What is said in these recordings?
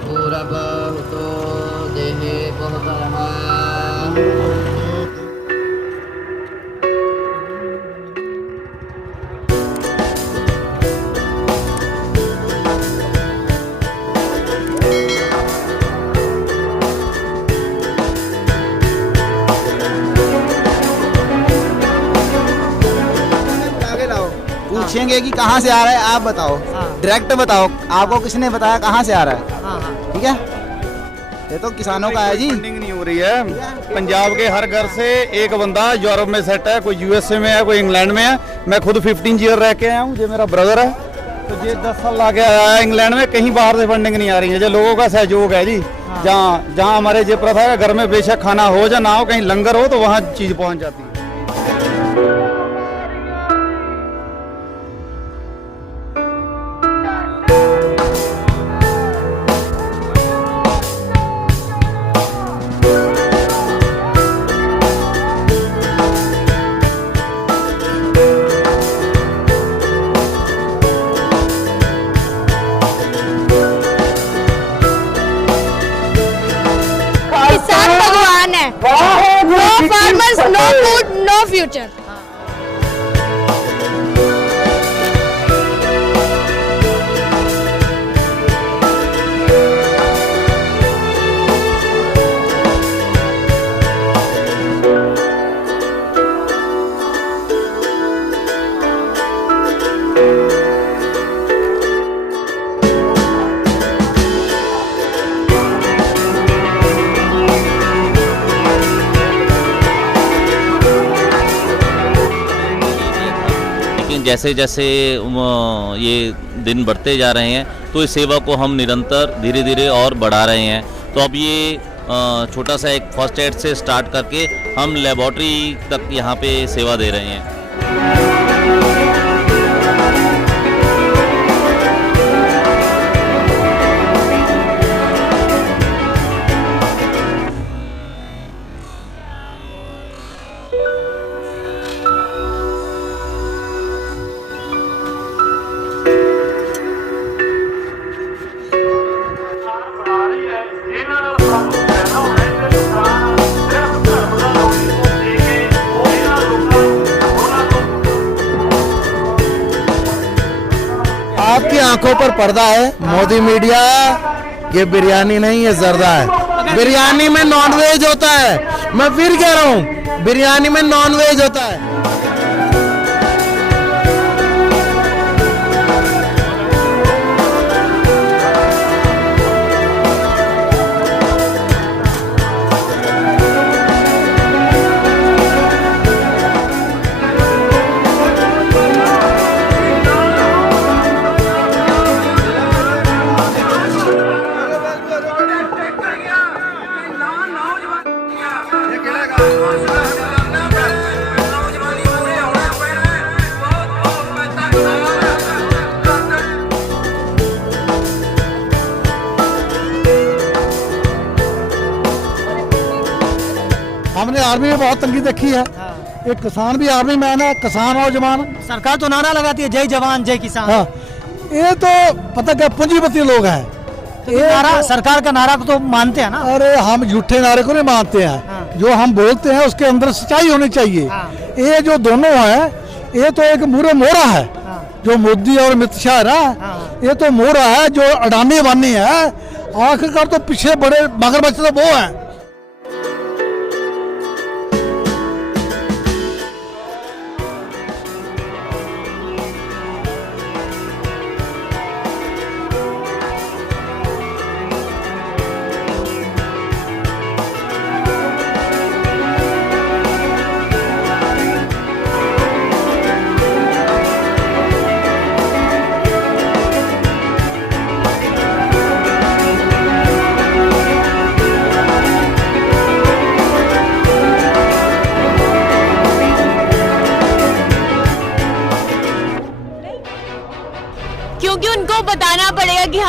पूरबहुतो देहे बहुतरः। पूछेंगे कि कहाँ से आ रहा है, आप बताओ। डायरेक्ट बताओ, आपको किसने बताया कहाँ से आ रहा है? ठीक है, ये तो किसानों का है जी। फंडिंग नहीं हो रही है। पंजाब के हर घर से एक बंदा यूरोप में सेट है, कोई यूएसए में है, कोई इंग्लैंड में है। मैं खुद 15 ईयर रह के आया हूँ, ये मेरा ब्रदर है, तो ये 10 साल लाके आया है इंग्लैंड में। कहीं बाहर से फंडिंग नहीं आ रही है, जो लोगों का सहयोग है जी। जहाँ हमारे ये प्रथा है, घर में बेशक खाना हो या ना हो, कहीं लंगर हो तो वहाँ चीज पहुँच जाती है। किसान भगवान है। No farmers, no food, no future. जैसे जैसे ये दिन बढ़ते जा रहे हैं तो इस सेवा को हम निरंतर धीरे धीरे और बढ़ा रहे हैं। तो अब ये छोटा सा एक फर्स्ट एड से स्टार्ट करके हम लेबोरेटरी तक यहाँ पे सेवा दे रहे हैं। आपकी आंखों पर पर्दा है, मोदी मीडिया। ये बिरयानी नहीं, ये जर्दा है। बिरयानी में नॉनवेज होता है, मैं फिर कह रहा हूँ, बिरयानी में नॉनवेज होता है। हमने आर्मी में बहुत तंगी देखी है। एक किसान भी आर्मी मैन है, किसान और जवान। सरकार तो नारा लगाती है जय जवान जय किसान। हाँ, ये तो पता क्या पूंजीपति लोग हैं। तो ये नारा, सरकार का नारा को तो मानते हैं ना। अरे हम झूठे नारे को नहीं मानते हैं। जो हम बोलते हैं उसके अंदर सच्चाई होनी चाहिए। ये जो दोनों है, ये तो एक मुरे मोरा है, जो मोदी और अमित शाह है ना, ये तो मोरा है जो अडानी अबानी है। आखिरकार तो पीछे बड़े मगरमच्छ तो वो है।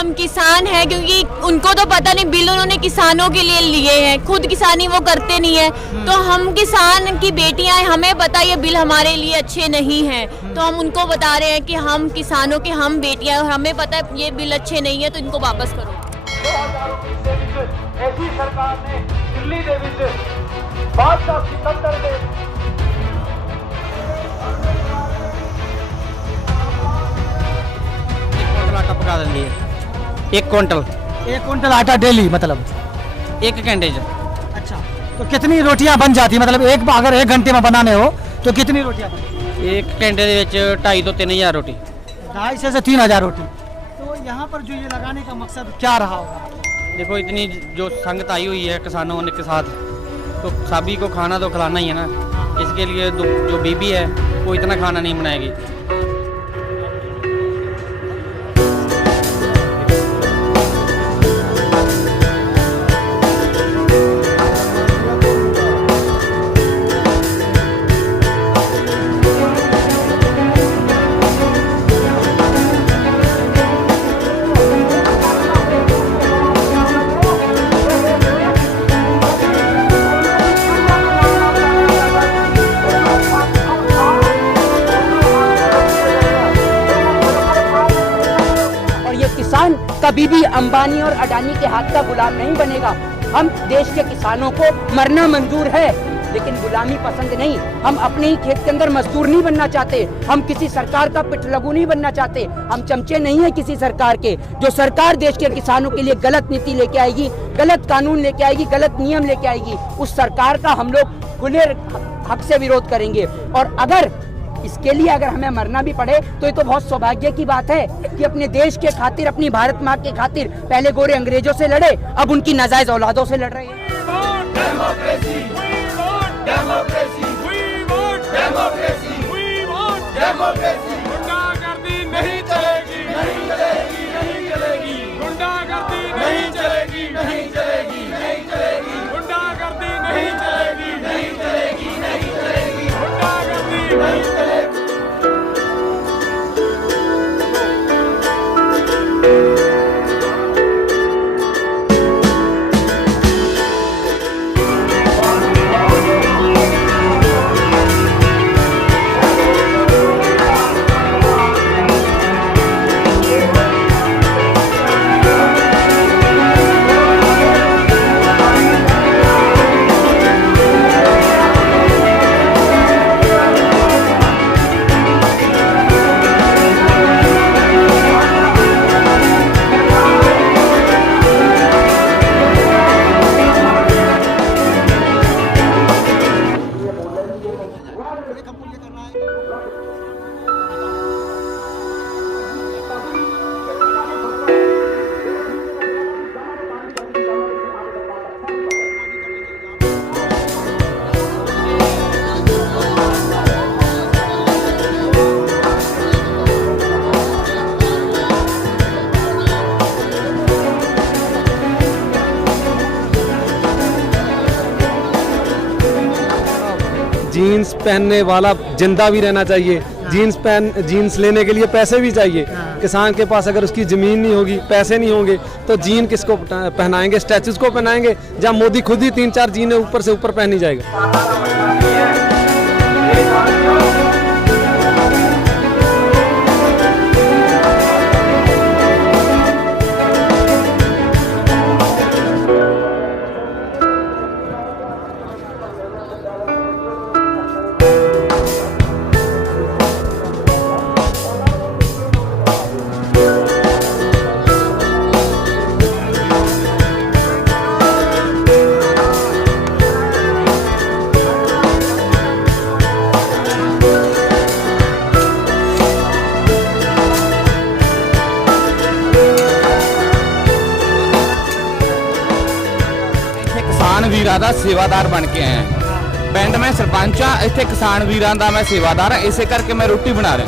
हम किसान हैं, क्योंकि उनको तो पता नहीं, बिल उन्होंने किसानों के लिए लिए हैं, खुद किसानी वो करते नहीं है। तो हम किसान की बेटियां हैं, हमें पता ये बिल हमारे लिए अच्छे नहीं हैं, तो हम उनको बता रहे हैं कि हम किसानों के हम बेटियां हैं, हमें पता है ये बिल अच्छे नहीं है, तो इनको वापस करो। ऐसी सरकार ने दिल्ली ਦੇ ਵਿੱਚ ਬਾਦਸ਼ਾਹ ਸਿਕੰਦਰ ਦੇ आटा पका देंगे 1 1 क्विंटल आटा डेली मतलब? 1 घंटे च। अच्छा, तो कितनी रोटियां बन जाती मतलब अगर 1 घंटे में बनाने हो तो कितनी रोटियां बनती? 1 घंटे ਦੇ ਵਿੱਚ 2.5 ਤੋਂ 3000 रोटी। 250 से 3000 रोटी। तो यहाँ पर जो ये लगाने का मकसद क्या रहा होगा? देखो इतनी जो संगत आई हुई है किसानों के साथ, तो सभी को खाना तो खिलाना ही है ना। इसके लिए जो बीबी है वो इतना खाना नहीं बनाएगी। कभी भी अंबानी और अडानी के हाथ का गुलाम नहीं बनेगा। हम देश के किसानों को मरना मंजूर है, लेकिन गुलामी पसंद नहीं। हम अपने ही खेत के अंदर मजदूर नहीं बनना चाहते, हम किसी सरकार का पिठलगू नहीं बनना चाहते, हम चमचे नहीं है किसी सरकार के। जो सरकार देश के किसानों के लिए गलत नीति लेके आएगी, गलत कानून लेके आएगी, गलत नियम लेके आएगी, उस सरकार का हम लोग खुले हक से विरोध करेंगे। और अगर इसके लिए अगर हमें मरना भी पड़े तो ये तो बहुत सौभाग्य की बात है कि अपने देश के खातिर, अपनी भारत माँ के खातिर पहले गोरे अंग्रेजों से लड़े, अब उनकी नाजायज औलादों से लड़ रहे हैं। गुंडागर्दी नहीं चलेगी, नहीं चलेगी, नहीं चलेगी। गुंडागर्दी नहीं चलेगी, नहीं चलेगी, नहीं चलेगी। गुंडागर्दी नहीं चलेगी, नहीं चलेगी, नहीं चलेगी। गुंडागर्दी नहीं चलेगी। जीन्स पहनने वाला जिंदा भी रहना चाहिए। जीन्स लेने के लिए पैसे भी चाहिए। किसान के पास अगर उसकी ज़मीन नहीं होगी, पैसे नहीं होंगे, तो जीन किसको पहनाएंगे? स्टैचूज को पहनाएंगे, या मोदी खुद ही 3-4 जीने ऊपर से ऊपर पहनी जाएगा। ਵੀਰਾਂ ਦਾ ਸੇਵਾਦਾਰ ਬਣ ਕੇ ਆਇਆ ਪਿੰਡ ਮੈਂ ਸਰਪੰਚ ਆ, ਇੱਥੇ ਕਿਸਾਨ ਵੀਰਾਂ ਦਾ ਮੈਂ ਸੇਵਾਦਾਰ ਆ, ਇਸੇ ਕਰਕੇ ਮੈਂ ਰੋਟੀ ਬਣਾ ਰਿਹਾ।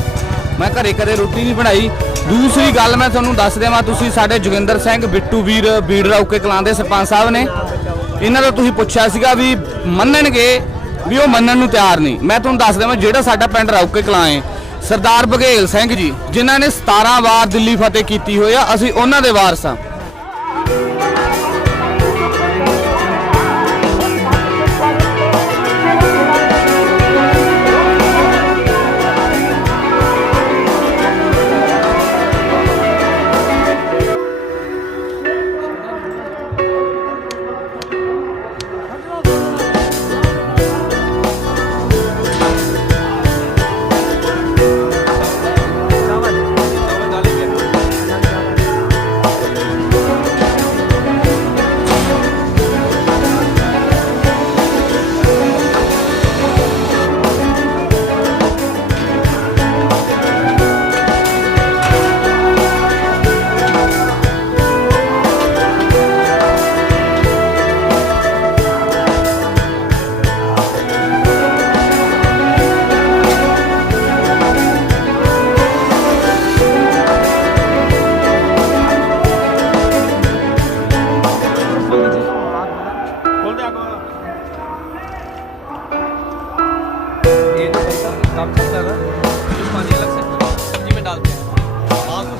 ਮੈਂ ਘਰੇ ਕਦੇ ਰੋਟੀ ਨਹੀਂ ਬਣਾਈ। ਦੂਸਰੀ ਗੱਲ ਮੈਂ ਤੁਹਾਨੂੰ ਦੱਸ ਦੇਵਾਂ, ਤੁਸੀਂ ਸਾਡੇ ਜੋਗਿੰਦਰ ਸਿੰਘ ਬਿੱਟੂ ਵੀਰ ਬੀੜ ਰੌਕੇ ਕਲਾਂ ਦੇ ਸਰਪੰਚ ਸਾਹਿਬ ਨੇ, ਇਹਨਾਂ ਤੋਂ ਤੁਸੀਂ ਪੁੱਛਿਆ ਸੀਗਾ ਵੀ ਮੰਨਣਗੇ, ਵੀ ਉਹ ਮੰਨਣ ਨੂੰ ਤਿਆਰ ਨਹੀਂ। ਮੈਂ ਤੁਹਾਨੂੰ ਦੱਸ ਦੇਵਾਂ, ਜਿਹੜਾ ਸਾਡਾ ਪਿੰਡ ਰੌਕੇ ਕਲਾਂ ਹੈ, ਸਰਦਾਰ ਬਘੇਲ ਸਿੰਘ ਜੀ ਜਿਨ੍ਹਾਂ ਨੇ 17 ਵਾਰ ਦਿੱਲੀ ਫਤਿਹ ਕੀਤੀ ਹੋਈ ਆ, ਅਸੀਂ ਉਹਨਾਂ ਦੇ ਵਾਰਸ ਹਾਂ।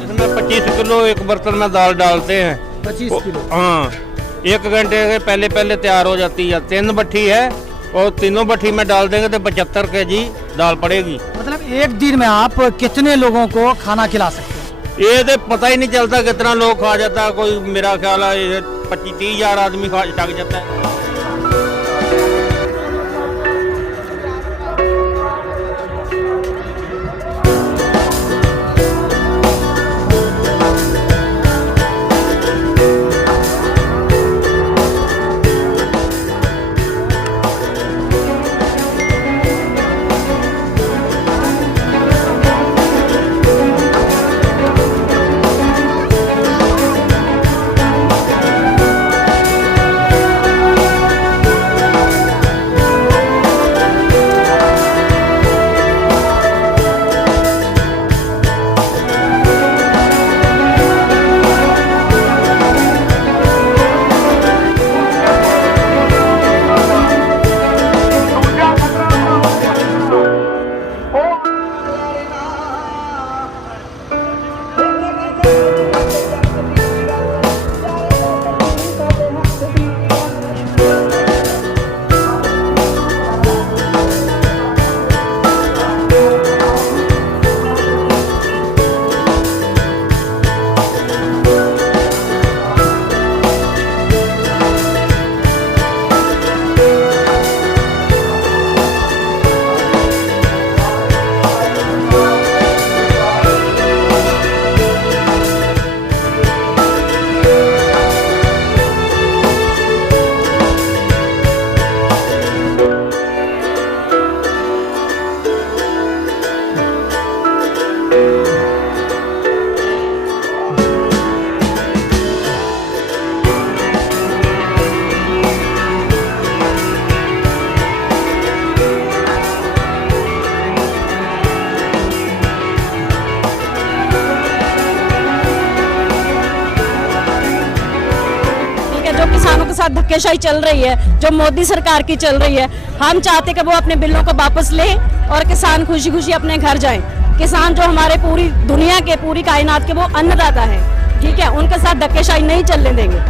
इसमें 25 किलो एक बर्तन में दाल डालते हैं। 25 किलो? हाँ, 1 घंटे के पहले पहले तैयार हो जाती है। 3 भट्ठी है और तीनों भट्ठी में डाल देंगे तो 75 kg दाल पड़ेगी। मतलब एक दिन में आप कितने लोगों को खाना खिला सकते हैं? ये तो पता ही नहीं चलता कितना लोग खा जाता है। कोई मेरा ख्याल है 25-30 हजार आदमी खा छक जाता है। किसानों के साथ धक्केशाही चल रही है, जो मोदी सरकार की चल रही है, हम चाहते कि वो अपने बिलों को वापस ले और किसान खुशी खुशी अपने घर जाएं। किसान जो हमारे पूरी दुनिया के, पूरी कायनात के वो अन्नदाता है, ठीक है, उनके साथ धक्केशाही नहीं चलने देंगे।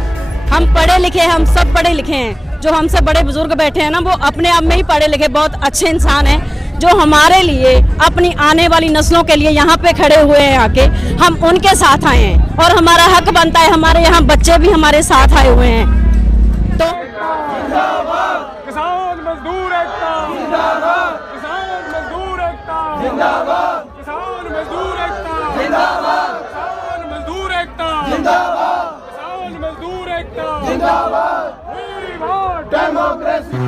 हम पढ़े लिखे हैं, हम सब पढ़े लिखे हैं, जो हमसे बड़े बुजुर्ग बैठे हैं ना, वो अपने आप में ही पढ़े लिखे बहुत अच्छे इंसान हैं, जो हमारे लिए, अपनी आने वाली नस्लों के लिए यहाँ पे खड़े हुए हैं आके। हम उनके साथ आए हैं और हमारा हक बनता है, हमारे यहाँ बच्चे भी हमारे साथ आए हुए हैं। तो किसान मजदूर एकता जिंदाबाद, किसान मजदूर एकता जिंदाबाद, किसान मजदूर एकता जिंदाबाद, किसान मजदूर एकता जिंदाबाद, किसान मजदूर एकता जिंदाबाद। We want democracy.